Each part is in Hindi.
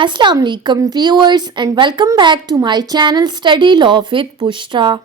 Assalamu alaikum viewers and welcome back to my channel Study Law with Bushra.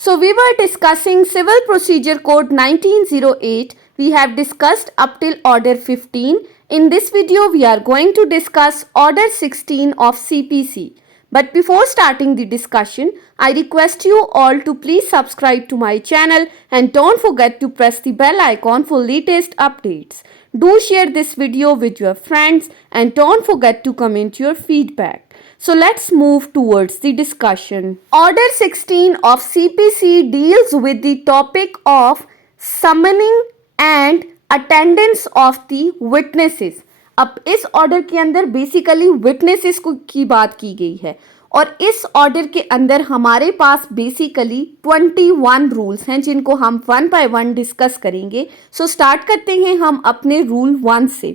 So we were discussing Civil Procedure Code 1908. We have discussed up till Order 15. In this video we are going to discuss Order 16 of CPC. But before starting the discussion, I request you all to please subscribe to my channel and don't forget to press the bell icon for latest updates. Do share this video with your friends and don't forget to comment your feedback. So let's move towards the discussion. Order 16 of CPC deals with the topic of summoning and attendance of the witnesses. अब इस ऑर्डर के अंदर बेसिकली विटनेसेस की बात की गई है और इस ऑर्डर के अंदर हमारे पास बेसिकली 21 रूल्स हैं जिनको हम वन बाय वन डिस्कस करेंगे. सो स्टार्ट करते हैं हम अपने रूल 1 से.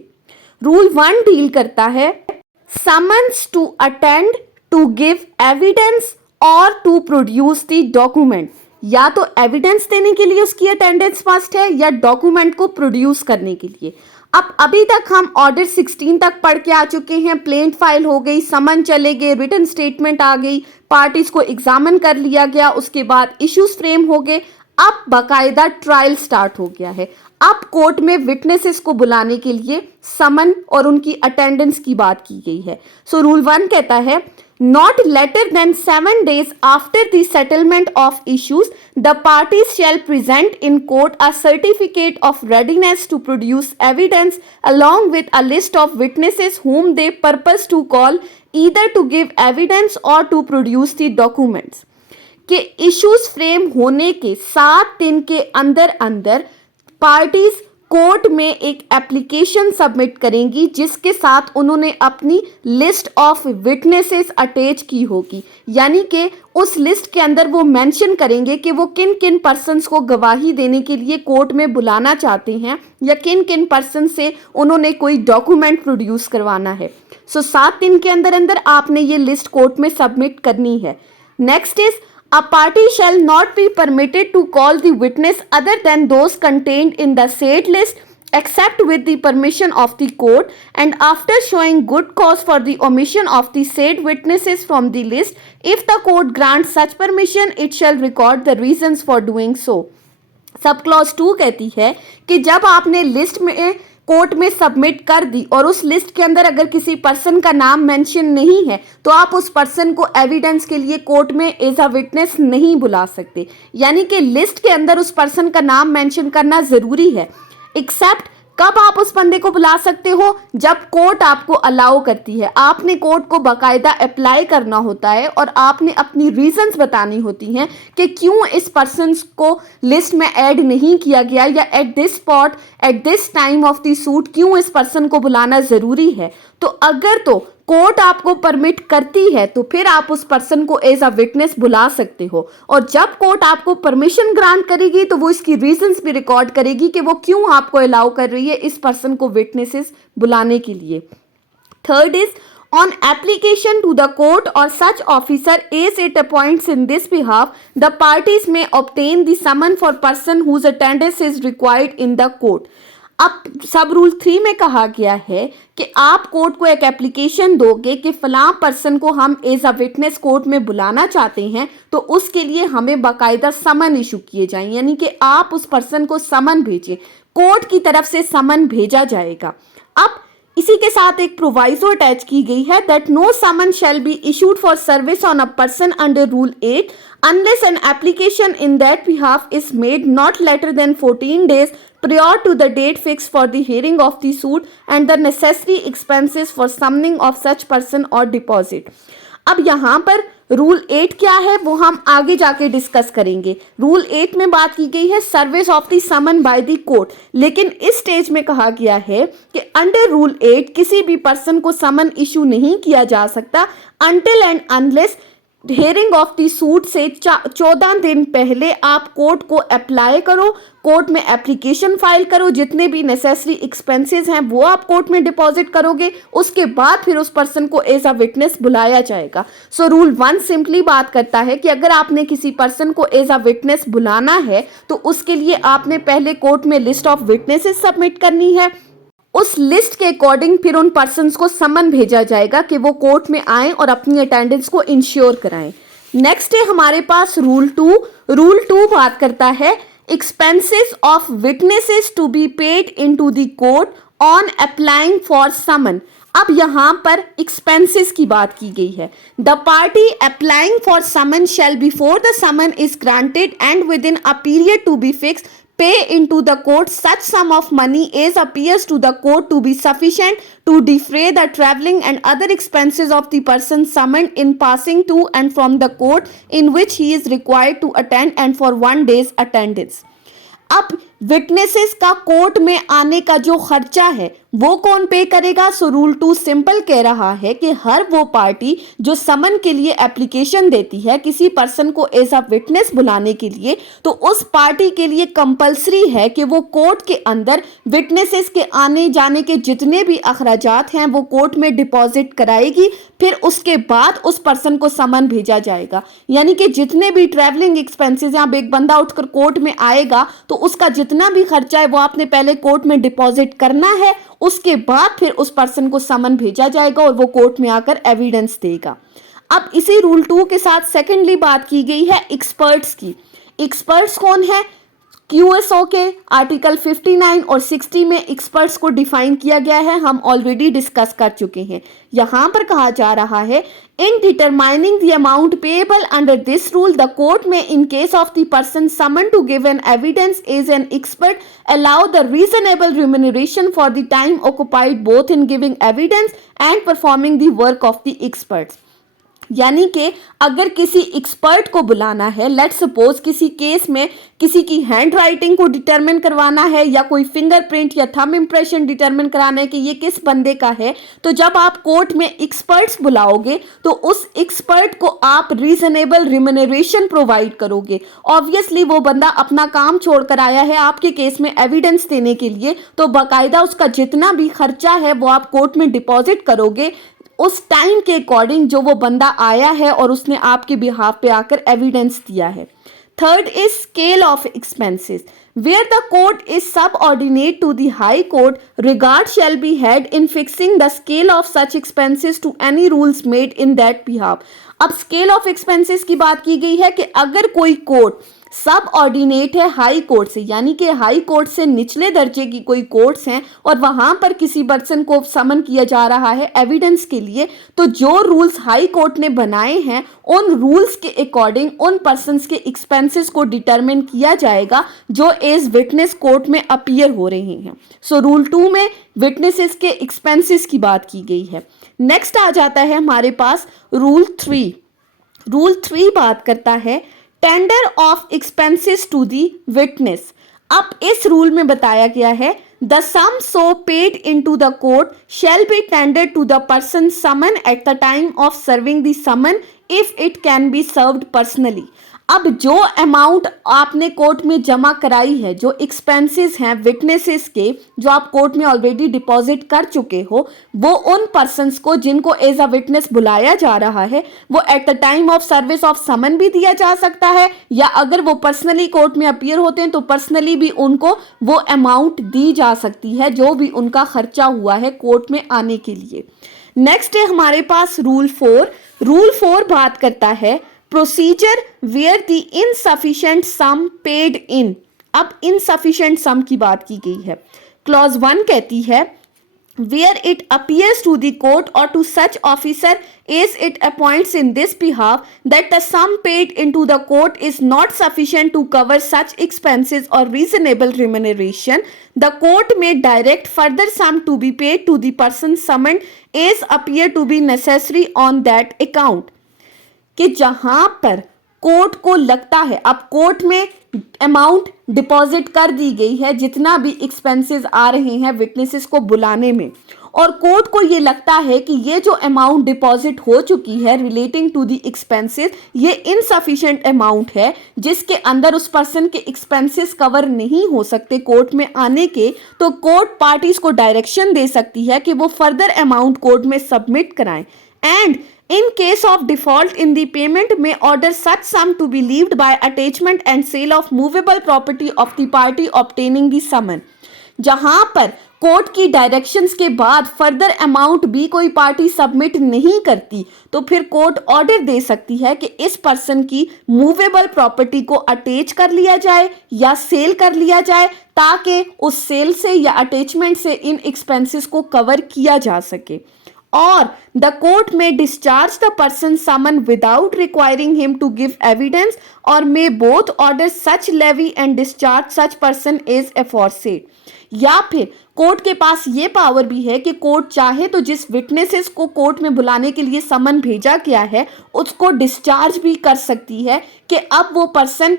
रूल 1 डील करता है summons to attend, to give evidence और टू प्रोड्यूस द डॉक्यूमेंट. या तो एविडेंस देने के लिए उसकी अटेंडेंस मस्ट है या डॉक्यूमेंट को प्रोड्यूस करने के लिए. अब अभी तक हम ऑर्डर 16 तक पढ़ के आ चुके हैं. प्लेंट फाइल हो गई, समन चले गए, रिटन स्टेटमेंट आ गई, पार्टीज को एग्जामिन कर लिया गया, उसके बाद इश्यूज फ्रेम हो गए. अब बाकायदा ट्रायल स्टार्ट हो गया है. अब कोर्ट में विटनेसेस को बुलाने के लिए समन और उनकी अटेंडेंस की बात की गई है. सो रूल 1 कहता है not later than 7 days after the settlement of issues, the parties shall present in court a certificate of readiness to produce evidence along with a list of witnesses whom they purpose to call either to give evidence or to produce the documents. कि इश्यूज फ्रेम होने के 7 दिन के अंदर अंदर पार्टीज कोर्ट में एक एप्लीकेशन सबमिट करेंगी जिसके साथ उन्होंने अपनी लिस्ट ऑफ विटनेसेस अटैच की होगी. यानी कि उस लिस्ट के अंदर वो मेंशन करेंगे कि वो किन किन पर्सन्स को गवाही देने के लिए कोर्ट में बुलाना चाहते हैं या किन किन पर्सन से उन्होंने कोई डॉक्यूमेंट प्रोड्यूस करवाना है. सो 7 दिन के अंदर अंदर आपने ये लिस्ट कोर्ट में सबमिट करनी है. Next is a party shall not be permitted to call the witness other than those contained in the said list except with the permission of the court, and after showing good cause for the omission of the said witnesses from the list, if the court grants such permission, it shall record the reasons for doing so. Sub clause 2 कहती है कि जब आपने लिस्ट में कोर्ट में सबमिट कर दी और उस लिस्ट के अंदर अगर किसी पर्सन का नाम मेंशन नहीं है तो आप उस पर्सन को एविडेंस के लिए कोर्ट में एज अ विटनेस नहीं बुला सकते. यानी कि लिस्ट के अंदर उस पर्सन का नाम मेंशन करना ज़रूरी है. एक्सेप्ट कब आप उस बंदे को बुला सकते हो? जब कोर्ट आपको अलाउ करती है. आपने कोर्ट को बाकायदा अप्लाई करना होता है और आपने अपनी रीजंस बतानी होती हैं कि क्यों इस पर्सन को लिस्ट में ऐड नहीं किया गया या at this spot at this time of the suit क्यों इस पर्सन को बुलाना ज़रूरी है. तो अगर तो कोर्ट आपको परमिट करती है तो फिर आप उस पर्सन को एज अ विटनेस बुला सकते हो. और जब कोर्ट आपको परमिशन ग्रांट करेगी तो वो इसकी रीजंस भी रिकॉर्ड करेगी कि वो क्यों आपको अलाउ कर रही है इस पर्सन को विटनेसेस बुलाने के लिए. Third is on application to the court or such officer as it appoints in this behalf, the parties may obtain the summon for person whose attendance is required in the court. अब सब रूल 3 में कहा गया है कि आप कोर्ट को एक एप्लीकेशन दोगे कि फलां पर्सन को हम एज अ विटनेस कोर्ट में बुलाना चाहते हैं तो उसके लिए हमें बाकायदा समन इशू किए जाएं. यानी कि आप उस पर्सन को समन भेजें, कोर्ट की तरफ से समन भेजा जाएगा. अब इसी के साथ एक प्रोवाइजो अटैच की गई है that know someone shall be issued for service on a person under rule 8 unless an application in that behalf is made not later than 14 days prior to the date fixed for the hearing of the suit and the necessary expenses for summoning of such person or deposit. अब यहाँ पर रूल 8 क्या है वो हम आगे जाके डिस्कस करेंगे. रूल 8 में बात की गई है service of the summon by the court, लेकिन इस स्टेज में कहा गया है कि अंडर रूल 8 किसी भी पर्सन को समन इशू नहीं किया जा सकता until and unless hearing of the suit से 14 दिन पहले आप कोर्ट को अप्लाई करो, कोर्ट में एप्लीकेशन फाइल करो, जितने भी नेसेसरी एक्सपेंसेस हैं वो आप कोर्ट में डिपॉजिट करोगे, उसके बाद फिर उस पर्सन को एज अ विटनेस बुलाया जाएगा। सो रूल 1 सिंपली बात करता है कि अगर आपने किसी पर्सन को एज अ विटनेस बुलाना है तो उसके लिए आपने पहले कोर्ट में लिस्ट ऑफ विटनेसेस सबमिट करनी है। उस लिस्ट के अकॉर्डिंग फिर उन पर्सन्स को समन भेजा जाएगा कि वो कोर्ट में आए और अपनी अटेंडेंस को इंश्योर कराएं। नेक्स्ट है हमारे पास रूल 2। रूल 2 बात करता है expenses of witnesses to be paid into the court on applying for summon. अब यहां पर एक्सपेंसेस की बात की गई है। The party applying for summon shall before the summon is granted and within a period to be fix pay into the court such sum of money as appears to the court to be sufficient to defray the travelling and other expenses of the person summoned in passing to and from the court in which he is required to attend and for 1 day's attendance। अब विटनेसेस का कोर्ट में आने का जो खर्चा है वो कौन पे करेगा? सो रूल 2 सिंपल कह रहा है कि हर वो पार्टी जो समन के लिए एप्लीकेशन देती है किसी पर्सन को एज अ विटनेस बुलाने के लिए, तो उस पार्टी के लिए कंपलसरी है कि वो कोर्ट के अंदर विटनेसेस के आने जाने के जितने भी अखराजात हैं वो कोर्ट में डिपॉजिट कराएगी, फिर उसके बाद उस पर्सन को समन भेजा जाएगा। यानी कि जितने भी ट्रैवलिंग एक्सपेंसेस, यहाँ एक बंदा उठकर कोर्ट में आएगा तो उसका जितना भी खर्चा है वो आपने पहले कोर्ट में डिपॉजिट करना है, उसके बाद फिर उस पर्सन को समन भेजा जाएगा और वो कोर्ट में आकर एविडेंस देगा। अब इसी रूल 2 के साथ सेकेंडली बात की गई है एक्सपर्ट्स की। एक्सपर्ट्स कौन है? क्यूएसओ के आर्टिकल 59 और 60 में एक्सपर्ट्स को डिफाइन किया गया है, हम ऑलरेडी डिस्कस कर चुके हैं। यहां पर कहा जा रहा है in determining the amount payable under this rule the court may in case of the person summoned to give an evidence as an expert allow the reasonable remuneration for the time occupied both in giving evidence and performing the work of the experts। यानी कि अगर किसी एक्सपर्ट को बुलाना है, लेट्स सपोज किसी केस में किसी की हैंड राइटिंग को डिटरमिन करवाना है या कोई फिंगरप्रिंट या थंब इंप्रेशन डिटरमिन कराना है कि ये किस बंदे का है, तो जब आप कोर्ट में एक्सपर्ट्स बुलाओगे तो उस एक्सपर्ट को आप रीजनेबल रिम्यूनरेशन प्रोवाइड करोगे। ऑब्वियसली वो बंदा अपना काम छोड़कर आया है आपके केस में एविडेंस देने के लिए, तो बाकायदा उसका जितना भी खर्चा है वो आप कोर्ट में डिपॉजिट करोगे उस टाइम के अकॉर्डिंग जो वो बंदा आया है और उसने आपके बिहाफ पे आकर एविडेंस दिया है। Third is scale of expenses. Where the court is subordinate to the high court, regard shall be had in fixing the scale of such expenses to any rules made in that behalf। अब स्केल ऑफ एक्सपेंसेस की बात की गई है कि अगर कोई कोर्ट सब ऑर्डिनेट है हाई कोर्ट से, यानी कि हाई कोर्ट से निचले दर्जे की कोई कोर्ट्स हैं और वहां पर किसी पर्सन को समन किया जा रहा है एविडेंस के लिए, तो जो रूल्स हाई कोर्ट ने बनाए हैं उन रूल्स के अकॉर्डिंग उन पर्सन्स के एक्सपेंसेस को डिटरमिन किया जाएगा जो एज विटनेस कोर्ट में अपीयर हो रहे हैं। सो रूल 2 में विटनेसेस के एक्सपेंसेस की बात की गई है। नेक्स्ट आ जाता है हमारे पास रूल 3। रूल 3 बात करता है tender of expenses to the witness. अब इस रूल में बताया गया है the sum so paid into the court shall be tendered to the person summon at the time of serving the summon if it can be served personally. अब जो अमाउंट आपने कोर्ट में जमा कराई है, जो एक्सपेंसेस हैं विटनेसेस के जो आप कोर्ट में ऑलरेडी डिपॉजिट कर चुके हो, वो उन पर्सन्स को जिनको एज अ विटनेस बुलाया जा रहा है वो at the time of service of summon भी दिया जा सकता है, या अगर वो पर्सनली कोर्ट में अपीयर होते हैं तो पर्सनली भी उनको वो अमाउंट दी जा सकती है जो भी उनका खर्चा हुआ है कोर्ट में आने के लिए। नेक्स्ट है हमारे पास रूल 4। रूल 4 बात करता है procedure where the insufficient sum paid in. अब इनसफिशिएंट सम की बात की गई है। क्लॉज 1 कहती है where it appears to the court or to such officer as it appoints in this behalf that the sum paid into the court is not sufficient to cover such expenses or reasonable remuneration, the court may direct further sum to be paid to the person summoned as appear to be necessary on that account। कि जहां पर कोर्ट को लगता है, अब कोर्ट में अमाउंट डिपॉजिट कर दी गई है जितना भी एक्सपेंसेस आ रहे हैं विटनेसेस को बुलाने में, और कोर्ट को ये लगता है कि ये जो अमाउंट डिपॉजिट हो चुकी है रिलेटिंग टू द एक्सपेंसेस ये इनसफिशिएंट अमाउंट है जिसके अंदर उस पर्सन के एक्सपेंसेस कवर नहीं हो सकते कोर्ट में आने के, तो कोर्ट पार्टीज को डायरेक्शन दे सकती है कि वो फर्दर अमाउंट कोर्ट में सबमिट कराएं and in case of default in the payment may order such sum to be levied by attachment and sale of movable property of the party obtaining the summon। जहां पर कोर्ट की डायरेक्शंस के बाद फर्दर अमाउंट भी कोई पार्टी सबमिट नहीं करती तो फिर कोर्ट ऑर्डर दे सकती है कि इस पर्सन की मूवेबल प्रॉपर्टी को अटैच कर लिया जाए या सेल कर लिया जाए ताकि उस सेल से या अटैचमेंट से इन एक्सपेंसेस को कवर किया जा सके। Or the court may discharge the person summoned without requiring him to give evidence or may both order such levy and discharge such person as aforesaid। या फिर कोर्ट के पास ये पावर भी है कि कोर्ट चाहे तो जिस विटनेसेस को कोर्ट में बुलाने के लिए समन भेजा गया है उसको डिस्चार्ज भी कर सकती है कि अब वो पर्सन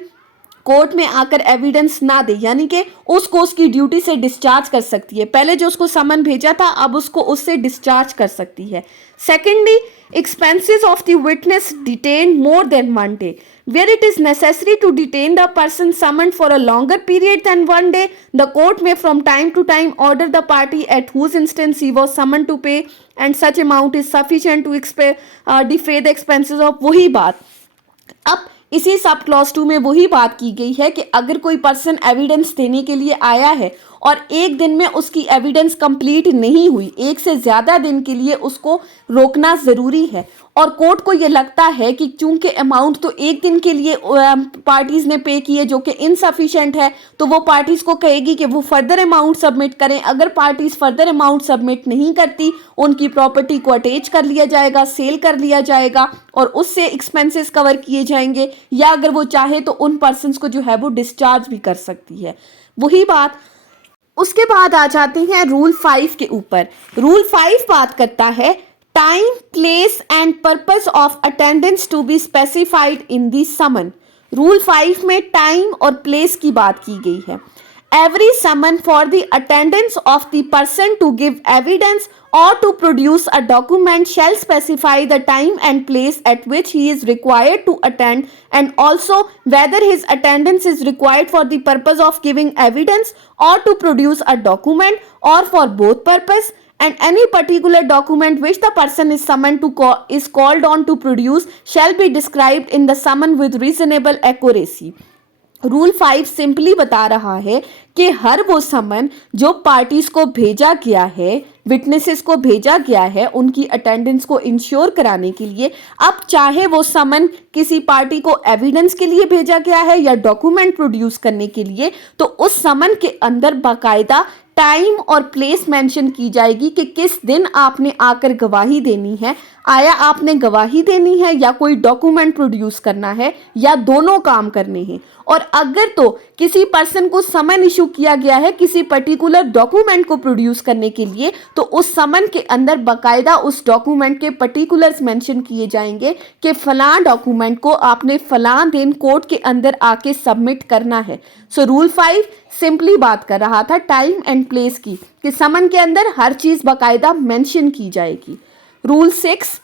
कोर्ट में आकर एविडेंस ना दे, यानी कि उसको उसकी ड्यूटी से डिस्चार्ज कर सकती है। पहले जो उसको समन भेजा था अब उसको उससे डिस्चार्ज कर सकती है। Secondly, expenses of the witness detain more than one day where it is necessary to detain the person summoned for a longer period than one day, the court may from time to time order the party at whose instance he was summoned to pay and such amount is sufficient to defray the expenses of। वही बात अब इसी सब क्लॉज 2 में वही बात की गई है कि अगर कोई पर्सन एविडेंस देने के लिए आया है और एक दिन में उसकी एविडेंस कंप्लीट नहीं हुई, एक से ज़्यादा दिन के लिए उसको रोकना ज़रूरी है और कोर्ट को ये लगता है कि चूंकि अमाउंट तो एक दिन के लिए पार्टीज़ ने पे की है जो कि इनसफिशिएंट है तो वो पार्टीज़ को कहेगी कि वो फर्दर अमाउंट सबमिट करें। अगर पार्टीज़ फर्दर अमाउंट सबमिट नहीं करती उनकी प्रॉपर्टी को अटैच कर लिया जाएगा, सेल कर लिया जाएगा और उससे एक्सपेंसेस कवर किए जाएंगे, या अगर वो चाहे तो उन पर्सनस को जो है वो डिस्चार्ज भी कर सकती है। वही बात उसके बाद आ जाते हैं रूल 5 के ऊपर। रूल 5 बात करता है time, place and purpose of attendance to be specified in the summon. Rule 5 में टाइम और प्लेस की बात की गई है। Every summon for the attendance of the person to give evidence or to produce a document shall specify the time and place at which he is required to attend and also whether his attendance is required for the purpose of giving evidence or to produce a document or for both purpose, and any particular document which the person is summoned to is called on to produce shall be described in the summon with reasonable accuracy। Rule 5 simply बता रहा है कि हर वो समन जो पार्टीज को भेजा गया है, विटनेसेस को भेजा गया है उनकी अटेंडेंस को इंश्योर कराने के लिए, अब चाहे वो समन किसी पार्टी को एविडेंस के लिए भेजा गया है या डॉक्यूमेंट प्रोड्यूस करने के लिए, तो उस समन के अंदर बाकायदा टाइम और प्लेस मेंशन की जाएगी कि किस दिन आपने आकर गवाही देनी है, आया आपने गवाही देनी है या कोई डॉक्यूमेंट प्रोड्यूस करना है या दोनों काम करने हैं। और अगर तो किसी पर्सन को समन इशू किया गया है किसी पर्टिकुलर डॉक्यूमेंट को प्रोड्यूस करने के लिए तो उस समन के अंदर बाकायदा उस डॉक्यूमेंट के पर्टिकुलर्स मेंशन किए जाएंगे कि फलां डॉक्यूमेंट को आपने फलां दिन कोर्ट के अंदर आके सबमिट करना है। सो रूल 5 सिंपली बात कर रहा था टाइम एंड प्लेस की कि समन के अंदर हर चीज बाकायदा मेंशन की जाएगी। Rule 6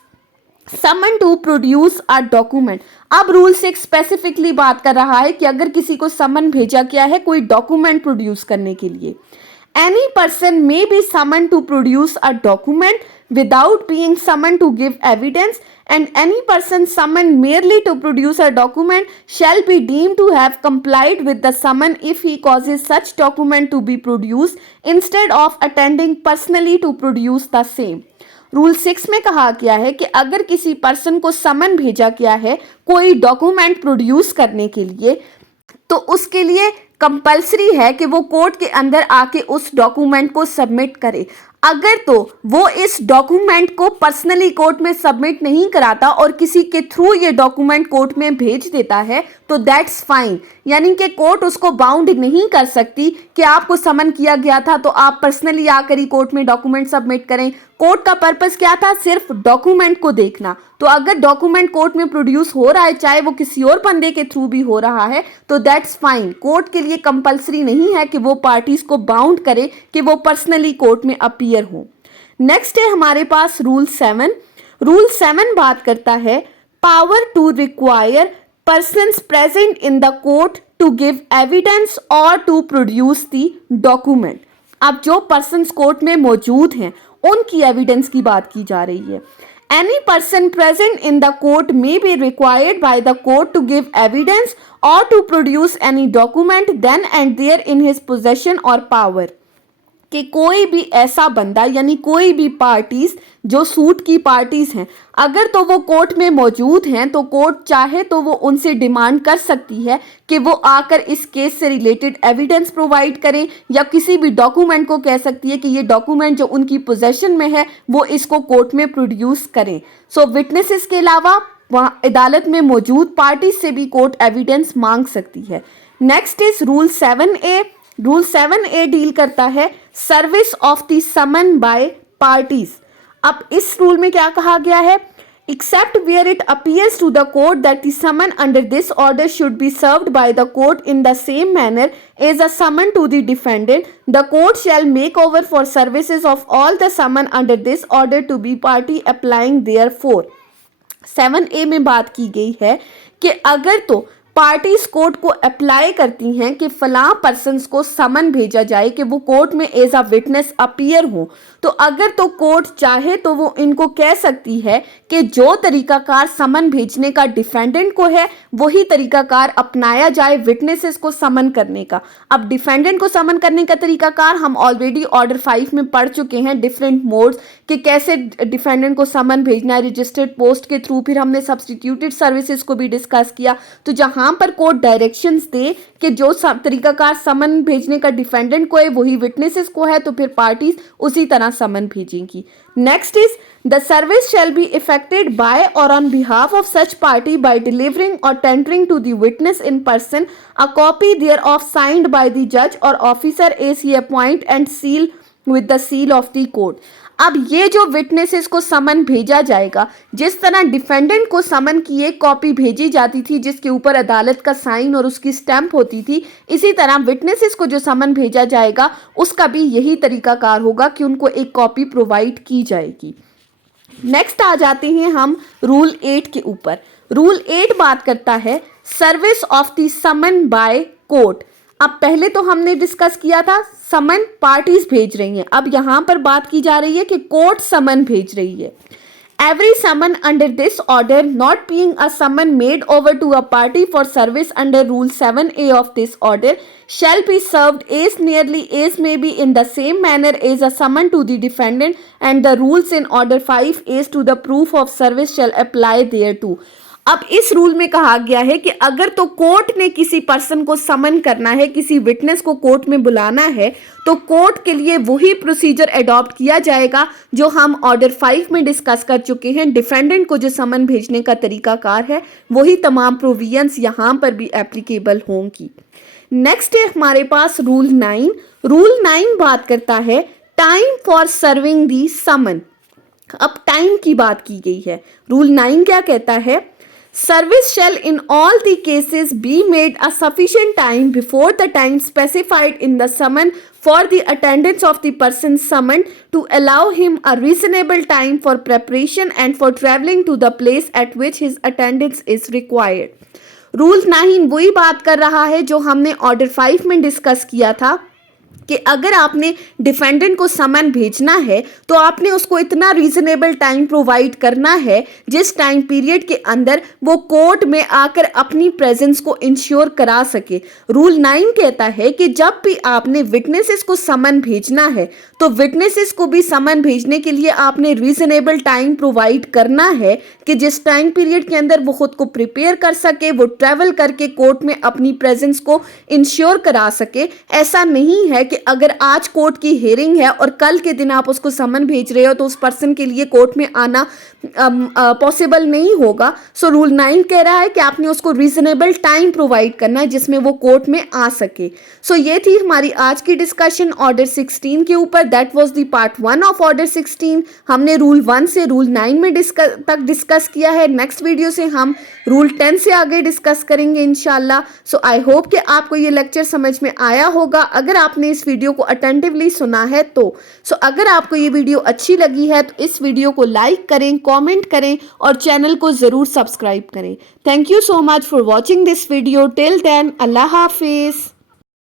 summon to produce a document. अब रूल 6 स्पेसिफिकली बात कर रहा है कि अगर किसी को समन भेजा गया है कोई डॉक्यूमेंट प्रोड्यूस करने के लिए, any person may be summon to produce a document without being summoned to give evidence, and any person summoned merely to produce a document shall be deemed to have complied with the summon if he causes such document to be produced instead of attending personally to produce the same। Rule 6 में कहा गया है कि अगर किसी पर्सन को समन भेजा गया है कोई डॉक्यूमेंट प्रोड्यूस करने के लिए तो उसके लिए कंपल्सरी है कि वो कोर्ट के अंदर आके उस डॉक्यूमेंट को सबमिट करे। अगर तो वो इस डॉक्यूमेंट को पर्सनली कोर्ट में सबमिट नहीं कराता और किसी के थ्रू ये डॉक्यूमेंट कोर्ट में भेज देता है तो दैट्स फाइन, यानी कि कोर्ट उसको बाउंड नहीं कर सकती कि आपको समन किया गया था तो आप पर्सनली आकर ही कोर्ट में डॉक्यूमेंट सबमिट करें। कोर्ट का पर्पस क्या था? सिर्फ डॉक्यूमेंट को देखना। तो अगर डॉक्यूमेंट कोर्ट में प्रोड्यूस हो रहा है चाहे वो किसी और बंदे के थ्रू भी हो रहा है तो दैट्स फाइन। कोर्ट के लिए कंपल्सरी नहीं है कि वो पार्टीज को बाउंड करे कि वो पर्सनली कोर्ट में अपीयर हो। नेक्स्ट है हमारे पास रूल 7। रूल 7 बात करता है power to require persons present in the court to give evidence or to produce the document। अब जो persons कोर्ट में मौजूद हैं उनकी एविडेंस की बात की जा रही है। Any person present in the court may be required by the court to give evidence or to produce any document then and there in his possession or power। कि कोई भी ऐसा बंदा यानी कोई भी पार्टीज जो सूट की पार्टीज हैं, अगर तो वो कोर्ट में मौजूद हैं तो कोर्ट चाहे तो वो उनसे डिमांड कर सकती है कि वो आकर इस केस से रिलेटेड एविडेंस प्रोवाइड करें या किसी भी डॉक्यूमेंट को कह सकती है कि ये डॉक्यूमेंट जो उनकी पोजेशन में है वो इसको कोर्ट में प्रोड्यूस करें। सो विटनेसेस के अलावा वहाँ अदालत में मौजूद पार्टीज से भी कोर्ट एविडेंस मांग सकती है। Next is rule 7A। Rule 7A deal करता है service of the summon by parties. अब इस रूल में क्या कहा गया है, except where it appears to the court that the summon under this order should be served by the court in the same manner as a summon to the defendant, the court shall make over for services of all the summon under this order to be party applying therefor। 7A में बात की गई है कि अगर तो पार्टीज कोर्ट को अप्लाई करती हैं कि फलां पर्सन्स को समन भेजा जाए कि वो कोर्ट में एज अ विटनेस अपीयर हो, तो अगर तो कोर्ट चाहे तो वो इनको कह सकती है कि जो तरीकाकार समन भेजने का डिफेंडेंट को है वही तरीकाकार अपनाया जाए विटनेसेस को समन करने का। अब डिफेंडेंट को समन करने का तरीकाकार हम ऑलरेडी ऑर्डर 5 में पढ़ चुके हैं, डिफरेंट मोड्स कि कैसे डिफेंडेंट को समन भेजना है रजिस्टर्ड पोस्ट के थ्रू, फिर हमने सब्सटीट्यूटेड सर्विसेज को भी डिस्कस किया। तो जहां पर कोर्ट डायरेक्शंस दे कि जो तरीकाकार समन भेजने का डिफेंडेंट को है वही विटनेसेस को है, तो फिर पार्टीज उसी तरह समन भेजेंगी। Next is the service shall be effected by और on behalf of such party by delivering और tendering to the witness in person a copy thereof signed by the जज और officer as he appoint and seal with the seal of the court. अब ये जो विटनेसेस को समन भेजा जाएगा, जिस तरह डिफेंडेंट को समन की एक कॉपी भेजी जाती थी जिसके ऊपर अदालत का साइन और उसकी स्टैंप होती थी, इसी तरह विटनेसेस को जो समन भेजा जाएगा उसका भी यही तरीकाकार होगा कि उनको एक कॉपी प्रोवाइड की जाएगी। नेक्स्ट आ जाते हैं हम रूल 8 के ऊपर। रूल 8 बात करता है service of the summon by court. अब पहले तो हमने डिस्कस किया था समन पार्टीज भेज रही हैं, अब यहां पर बात की जा रही है कि कोर्ट समन भेज रही है। Every summon under this order not being a summon made over to a party for service under rule 7A of this order shall be served as nearly as may be in the same manner as a summon to the defendant and the rules in order 5 as to the proof of service shall apply thereto। अब इस रूल में कहा गया है कि अगर तो कोर्ट ने किसी पर्सन को समन करना है, किसी विटनेस को कोर्ट में बुलाना है, तो कोर्ट के लिए वही प्रोसीजर अडॉप्ट किया जाएगा जो हम ऑर्डर 5 में डिस्कस कर चुके हैं। डिफेंडेंट को जो समन भेजने का तरीकाकार है वही तमाम प्रोविजंस यहाँ पर भी एप्लीकेबल होंगी। नेक्स्ट है हमारे पास रूल 9। रूल 9 बात करता है टाइम फॉर सर्विंग दी समन। अब टाइम की बात की गई है। रूल 9 क्या कहता है, service shall in all the cases be made a sufficient time before the time specified in the summon for the attendance of the person summoned to allow him a reasonable time for preparation and for traveling to the place at which his attendance is required। Rule 9 वही बात कर रहा है जो हमने ऑर्डर 5 में डिस्कस किया था कि अगर आपने डिफेंडेंट को समन भेजना है तो आपने उसको इतना रीजनेबल टाइम प्रोवाइड करना है जिस टाइम पीरियड के अंदर वो कोर्ट में आकर अपनी प्रेजेंस को इंश्योर करा सके। रूल 9 कहता है कि जब भी आपने विटनेसेस को समन भेजना है तो विटनेसेस को भी समन भेजने के लिए आपने रीजनेबल टाइम प्रोवाइड करना है कि जिस टाइम पीरियड के अंदर वो खुद को प्रिपेयर कर सके, वो ट्रैवल करके कोर्ट में अपनी प्रेजेंस को इंश्योर करा सके। ऐसा नहीं है कि अगर आज कोर्ट की हियरिंग है और कल के दिन आप उसको समन भेज रहे हो तो उस पर्सन के लिए कोर्ट में आना पॉसिबल नहीं होगा। सो रूल 9 कह रहा है कि आपने उसको रीजनेबल टाइम प्रोवाइड करना है जिसमें वो कोर्ट में आ सके। सो ये थी हमारी आज की डिस्कशन ऑर्डर 16 के ऊपर। That was the part 1 of order 16। हमने रूल 1 से रूल 9 में तक डिस्कस किया है। नेक्स्ट वीडियो से हम रूल 10 से आगे डिस्कस करेंगे इंशाल्लाह। सो आई होप कि आपको ये लेक्चर समझ में आया होगा। अगर आपने इस वीडियो को अटेंटिवली सुना है तो अगर आपको ये वीडियो अच्छी लगी है तो इस वीडियो को लाइक करें, कमेंट करें और चैनल को ज़रूर सब्सक्राइब करें। Thank you so much for watching this video. Till then, अल्लाह हाफिज़।